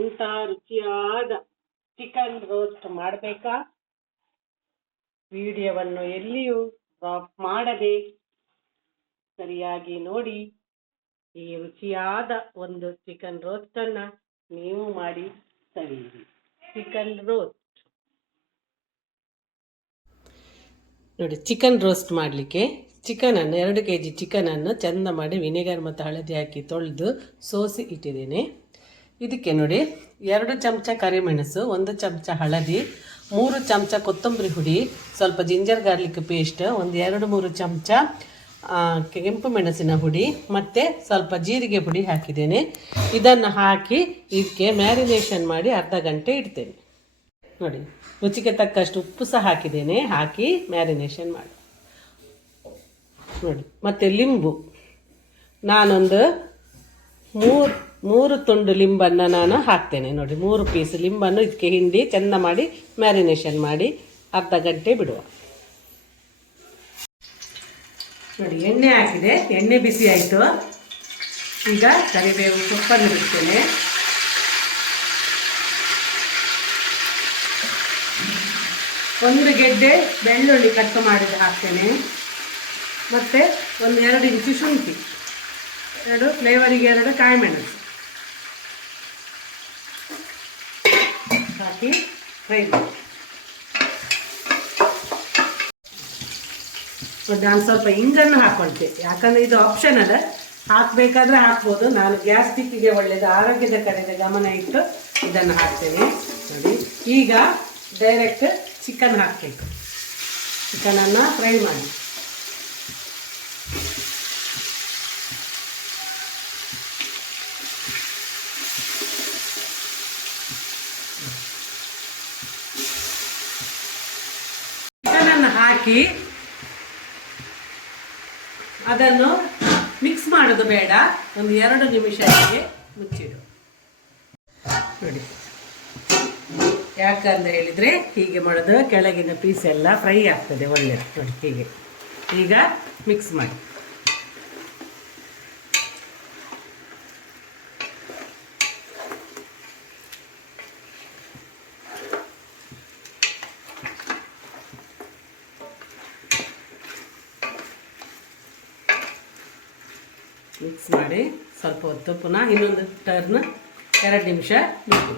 ಇಂಥ ರುಚಿಯಾದ chicken roast ಮಾಡಬೇಕಾ? ವಿಡಿಯೋವನ್ನು ಎಲ್ಲಿಯೂ ಡ್ರಾಪ್ ಮಾಡದೆ ಸರಿಯಾಗಿ ನೋಡಿ. ಈ ರುಚಿಯಾದ ಒಂದು ಚಿಕನ್ ರೋಸ್ಟನ್ನು ನೀವು ಮಾಡಿ ಸವಿಯಿರಿ ಚಿಕನ್ ರೋಸ್ಟ್ ನೋಡಿ ಚಿಕನ್ ರೋಸ್ಟ್ ಮಾಡಲಿಕ್ಕೆ ಚಿಕನನ್ನು ಎರಡು ಕೆ ಜಿ ಚಿಕನನ್ನು ಚೆಂದ ಮಾಡಿ ವಿನೆಗರ್ ಮತ್ತು ಹಳದಿ ಹಾಕಿ ತೊಳೆದು ಸೋಸಿ ಇಟ್ಟಿದ್ದೇನೆ. ಇದಕ್ಕೆ ನೋಡಿ, ಎರಡು ಚಮಚ ಕರಿಮೆಣಸು, ಒಂದು ಚಮಚ ಹಳದಿ, ಮೂರು ಚಮಚ ಕೊತ್ತಂಬರಿ ಹುಡಿ, ಸ್ವಲ್ಪ ಜಿಂಜರ್ ಗಾರ್ಲಿಕ್ ಪೇಸ್ಟ್, ಒಂದು ಎರಡು ಮೂರು ಚಮಚ ಕೆಂಪು ಮೆಣಸಿನ ಹುಡಿ, ಮತ್ತು ಸ್ವಲ್ಪ ಜೀರಿಗೆ ಪುಡಿ ಹಾಕಿದ್ದೇನೆ. ಇದನ್ನು ಹಾಕಿ ಇದಕ್ಕೆ ಮ್ಯಾರಿನೇಷನ್ ಮಾಡಿ ಅರ್ಧ ಗಂಟೆ ಇಡ್ತೇನೆ. ನೋಡಿ, ರುಚಿಗೆ ತಕ್ಕಷ್ಟು ಉಪ್ಪು ಸಹ ಹಾಕಿದ್ದೇನೆ, ಹಾಕಿ ಮ್ಯಾರಿನೇಷನ್ ಮಾಡಿ. ನೋಡಿ, ಮತ್ತು ಲಿಂಬು. ನಾನೊಂದು ಮೂರು ಮೂರು ತುಂಡು ಲಿಂಬನ್ನು ನಾನು ಹಾಕ್ತೇನೆ. ನೋಡಿ, ಮೂರು ಪೀಸ್ ಲಿಂಬನ್ನು ಇದಕ್ಕೆ ಹಿಂಡಿ ಚೆಂದ ಮಾಡಿ ಮ್ಯಾರಿನೇಷನ್ ಮಾಡಿ ಅರ್ಧ ಗಂಟೆ ಬಿಡುವ. ನೋಡಿ, ಎಣ್ಣೆ ಹಾಕಿದೆ. ಎಣ್ಣೆ ಬಿಸಿ ಆಯಿತು. ಈಗ ಕರಿಬೇವು ಸೊಪ್ಪನ್ನು ಬಿಡ್ತೇನೆ. ಒಂದು ಗೆಡ್ಡೆ ಬೆಳ್ಳುಳ್ಳಿ ಕಟ್ ಮಾಡಿ ಹಾಕ್ತೇನೆ. ಮತ್ತು ಒಂದು ಎರಡು ಇಂಚು ಶುಂಠಿ. ಎರಡು ಫ್ಲೇವರಿಗೆ ಎರಡು ಕಾಯಿ ಹಾಕಿ ಫ್ರೈ ಮಾಡಿ. ನಾನು ಸ್ವಲ್ಪ ಇಂಗನ್ನು ಹಾಕೊಳ್ತೆ. ಯಾಕಂದರೆ ಇದು ಆಪ್ಷನ್ ಅದ ಹಾಕಬೇಕಾದ್ರೆ ಹಾಕ್ಬೋದು. ನಾನು ಗ್ಯಾಸ್ಟಿಕ್ಕಿಗೆ ಒಳ್ಳೆಯದು ಆರೋಗ್ಯದ ಕಡೆಗೆ ಗಮನ ಇಟ್ಟು ಇದನ್ನು ಹಾಕ್ತೇನೆ. ನೋಡಿ. ಈಗ ಡೈರೆಕ್ಟ್ ಚಿಕನ್ ಹಾಕಬೇಕು ಚಿಕನನ್ನು ಫ್ರೈ ಮಾಡಿ ಚಿಕನನ್ನು ಹಾಕಿ ಅದನ್ನು ಮಿಕ್ಸ್ ಮಾಡೋದು ಬೇಡ. ಒಂದು ಎರಡು ನಿಮಿಷ ಮುಚ್ಚಿಡು. ನೋಡಿ. ಯಾಕಂತ ಹೇಳಿದರೆ ಹೀಗೆ ಮಾಡೋದು ಕೆಳಗಿನ ಪೀಸ್ ಎಲ್ಲ ಫ್ರೈ ಆಗ್ತದೆ ಒಳ್ಳೆಯದು ನೋಡಿ ಹೀಗೆ. ಈಗ ಮಿಕ್ಸ್ ಮಾಡಿ. ಮಿಕ್ಸ್ ಮಾಡಿ ಸ್ವಲ್ಪ ಹೊತ್ತು ಪುನಃ ಇನ್ನೊಂದು ಟರ್ನ್ ಎರಡು ನಿಮಿಷ ಬಿಟ್ಟು.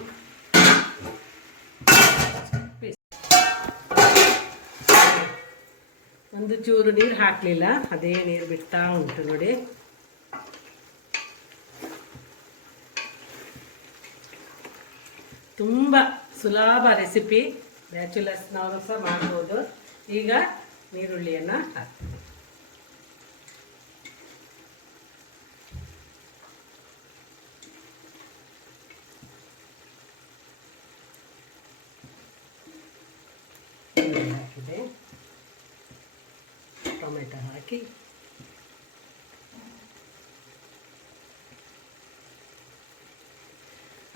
ಒಂದು ಚೂರು ನೀರು ಹಾಕಲಿಲ್ಲ, ಅದೇ ನೀರು ಬಿಡ್ತಾ ಉಂಟು ನೋಡಿ. ತುಂಬ ಸುಲಭ ರೆಸಿಪಿ ಬ್ಯಾಚುಲರ್ಸ್ನವರು ಸಹ ಮಾಡ್ಬೋದು. ಈಗ ನೀರುಳ್ಳಿಯನ್ನು ಹಾಕಿ ಈರುಳ್ಳಿ ಹಾಕಿದೆ ಟೊಮೆಟೊ ಹಾಕಿ.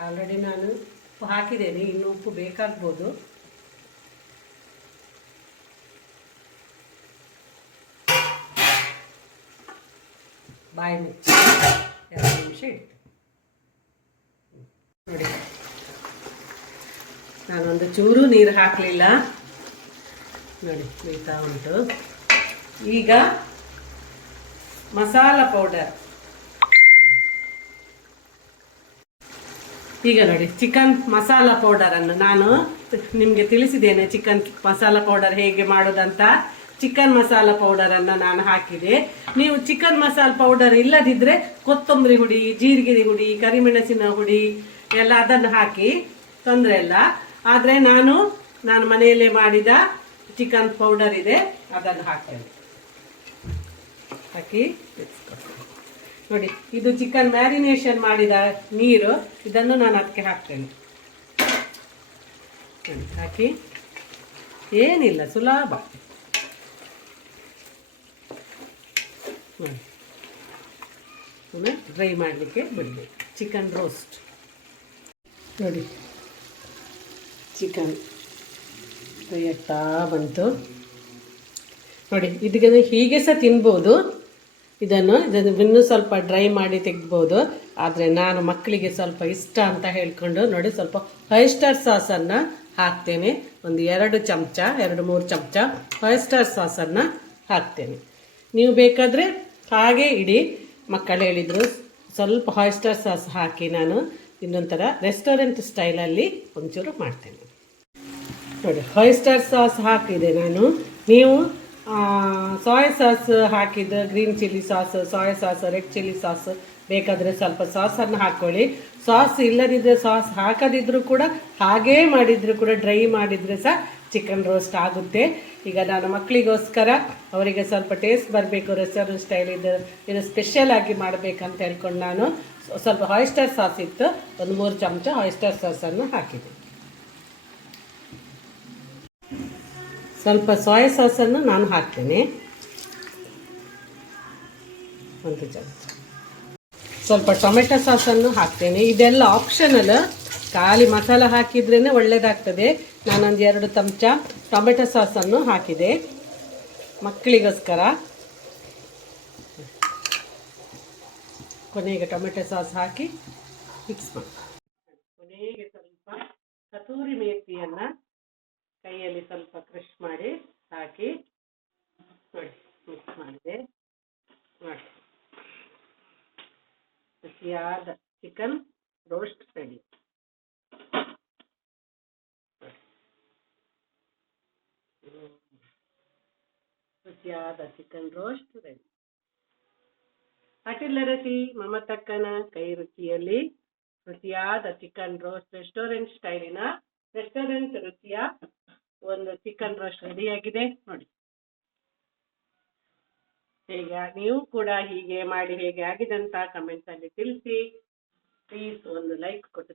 ಆಲ್ರೆಡಿ ನಾನು ಉಪ್ಪು ಹಾಕಿದ್ದೇನೆ, ಇನ್ನು ಉಪ್ಪು ಬೇಕಾಗ್ಬೋದು. ಬಾಯಿ ಮುಚ್ಚಿ, ಎರಡು ನಿಮಿಷ ಇಟ್ಟು ನೋಡಿ. ನಾನೊಂದು ಚೂರು ನೀರು ಹಾಕಲಿಲ್ಲ. ನೋಡಿ ಬೇಯ್ತಾ ಉಂಟು. ಈಗ ಮಸಾಲ ಪೌಡರ್ ಈಗ ನೋಡಿ ಚಿಕನ್ ಮಸಾಲ ಪೌಡರನ್ನು ನಾನು ನಿಮಗೆ ತಿಳಿಸಿದ್ದೇನೆ ಚಿಕನ್ ಮಸಾಲ ಪೌಡರ್ ಹೇಗೆ ಮಾಡೋದಂತ. ಚಿಕನ್ ಮಸಾಲ ಪೌಡರನ್ನು ನಾನು ಹಾಕಿದೆ. ನೀವು ಚಿಕನ್ ಮಸಾಲ ಪೌಡರ್ ಇಲ್ಲದಿದ್ದರೆ ಕೊತ್ತಂಬರಿ ಹುಡಿ ಜೀರಿಗೆ ಹುಡಿ, ಕರಿಮೆಣಸಿನ ಹುಡಿ ಎಲ್ಲ ಅದನ್ನು ಹಾಕಿ, ತೊಂದರೆ ಇಲ್ಲ. ಆದರೆ ನಾನು ನಾನು ಮನೆಯಲ್ಲೇ ಮಾಡಿದ ಚಿಕನ್ ಪೌಡರ್ ಇದೆ, ಅದನ್ನು ಹಾಕ್ತೇನೆ. ಹಾಕಿ. ನೋಡಿ, ಇದು ಚಿಕನ್ ಮ್ಯಾರಿನೇಷನ್ ಮಾಡಿದ ನೀರು, ಇದನ್ನು ನಾನು ಅದಕ್ಕೆ ಹಾಕ್ತೇನೆ. ಹಾಕಿ. ಏನಿಲ್ಲ, ಸುಲಭ. ಡ್ರೈ ಮಾಡಲಿಕ್ಕೆ ಬಿಡಬೇಕು. ಚಿಕನ್ ರೋಸ್ಟ್ ನೋಡಿ ಚಿಕನ್ ಫ್ರೈ ಬಂತು. ನೋಡಿ ಇದಕ್ಕೆ ಹೀಗೆ ಸಹ ತಿನ್ಬೋದು. ಇದನ್ನು ಇದನ್ನು ಇನ್ನೂ ಸ್ವಲ್ಪ ಡ್ರೈ ಮಾಡಿ ತೆಗ್ಬೋದು. ಆದರೆ ನಾನು ಮಕ್ಕಳಿಗೆ ಸ್ವಲ್ಪ ಇಷ್ಟ ಅಂತ ಹೇಳ್ಕೊಂಡು ನೋಡಿ ಸ್ವಲ್ಪ ಹೊಯ್ಸ್ಟರ್ ಸಾಸನ್ನು ಹಾಕ್ತೇನೆ. ಒಂದು ಎರಡು ಚಮಚ, ಎರಡು ಮೂರು ಚಮಚ ಹೊಯ್ಸ್ಟರ್ ಸಾಸನ್ನು ಹಾಕ್ತೇನೆ. ನೀವು ಬೇಕಾದರೆ ಹಾಗೆ ಇಡಿ. ಮಕ್ಕಳು ಹೇಳಿದರು ಸ್ವಲ್ಪ ಹಾಯ್ಸ್ಟರ್ ಸಾಸ್ ಹಾಕಿ ನಾನು ಇನ್ನೊಂಥರ ರೆಸ್ಟೋರೆಂಟ್ ಸ್ಟೈಲಲ್ಲಿ ಒಂಚೂರು ಮಾಡ್ತೇನೆ. ನೋಡಿ ಹಾಯ್ಸ್ಟರ್ ಸಾಸ್ ಹಾಕಿದೆ ನಾನು. ನೀವು ಸಾಯ್ ಸಾಸ್ ಹಾಕಿದ್ದು green chilli sauce soya sauce red chilli sauce ಬೇಕಾದರೆ ಸ್ವಲ್ಪ ಸಾಸನ್ನು ಹಾಕ್ಕೊಳ್ಳಿ ಸಾಸ್ ಇಲ್ಲದಿದ್ದರೆ ಸಾಸ್ ಹಾಕದಿದ್ದರೂ ಕೂಡ ಹಾಗೇ ಮಾಡಿದರೂ ಕೂಡ ಡ್ರೈ ಮಾಡಿದರೆ ಸಹ ಚಿಕನ್ ರೋಸ್ಟ್ ಆಗುತ್ತೆ. ಈಗ ನಾನು ಮಕ್ಕಳಿಗೋಸ್ಕರ ಅವರಿಗೆ ಸ್ವಲ್ಪ ಟೇಸ್ಟ್ ಬರಬೇಕು, ರೆಸ್ಟೋರೆಂಟ್ ಸ್ಟೈಲ್ ಇದು ಇದು ಸ್ಪೆಷಲ್ ಆಗಿ ಮಾಡಬೇಕಂತ ಹೇಳ್ಕೊಂಡು ನಾನು ಸ್ವಲ್ಪ ಹಾಯ್ಸ್ಟರ್ ಸಾಸ್ ಇತ್ತು. ಒಂದು ಮೂರು ಚಮಚ ಹಾಯ್ಸ್ಟರ್ ಸಾಸನ್ನು ಹಾಕಿದೆ. ಸ್ವಲ್ಪ ಸೋಯಾ ಸಾಸನ್ನು ನಾನು ಹಾಕ್ತೇನೆ. ಒಂದು ಚಮಚ ಸ್ವಲ್ಪ ಟೊಮೆಟೊ ಸಾಸನ್ನು ಹಾಕ್ತೇನೆ. ಇದೆಲ್ಲ ಆಪ್ಷನಲ್ ಖಾಲಿ ಮಸಾಲ ಹಾಕಿದ್ರೇ ಒಳ್ಳೆಯದಾಗ್ತದೆ ನಾನೊಂದು ಎರಡು ಚಮಚ ಟೊಮೆಟೊ ಸಾಸನ್ನು ಹಾಕಿದೆ. ಮಕ್ಕಳಿಗೋಸ್ಕರ. ಕೊನೆಗೆ ಟೊಮೆಟೊ ಸಾಸ್ ಹಾಕಿ ಮಿಕ್ಸ್ ಮಾಡಿ ಕೊನೆಗೆ ಸ್ವಲ್ಪ ಕಸೂರಿ ಮೇಥಿಯನ್ನು ಕೈಯಲ್ಲಿ ಸ್ವಲ್ಪ ಕ್ರಶ್ ಮಾಡಿ ಹಾಕಿ ನೋಡಿ ಮಿಕ್ಸ್ ಮಾಡಿದೆ. ನೋಡಿ. ರುಚಿಯಾದ ಚಿಕನ್ ರೋಸ್ಟ್ ರೆಡಿ ರುಚಿಯಾದ ಚಿಕನ್ ರೋಸ್ಟ್ ರೆಡಿ ಅಟಿಲ್ಲರಸಿ ಮಮತಕ್ಕನ ಕೈ ರುಚಿಯಲ್ಲಿ ರುಚಿಯಾದ ಚಿಕನ್ ರೋಸ್ಟ್ ರೆಸ್ಟೋರೆಂಟ್ ಸ್ಟೈಲಿನ ರೆಸ್ಟೋರೆಂಟ್ ರುಚಿಯ ಒಂದು ಚಿಕನ್ ರೋಸ್ಟ್ ರೆಡಿಯಾಗಿದೆ ನೋಡಿ. ಹೇಗೆ ನೀವು ಕೂಡ ಹೀಗೆ ಮಾಡಿ ಹೇಗೆ ಆಗಿದೆ ಅಂತ ಕಮೆಂಟ್ಸ್ ಅಲ್ಲಿ ತಿಳಿಸಿ. ಪ್ಲೀಸ್ ಒಂದು ಲೈಕ್ ಕೊಟ್ಟು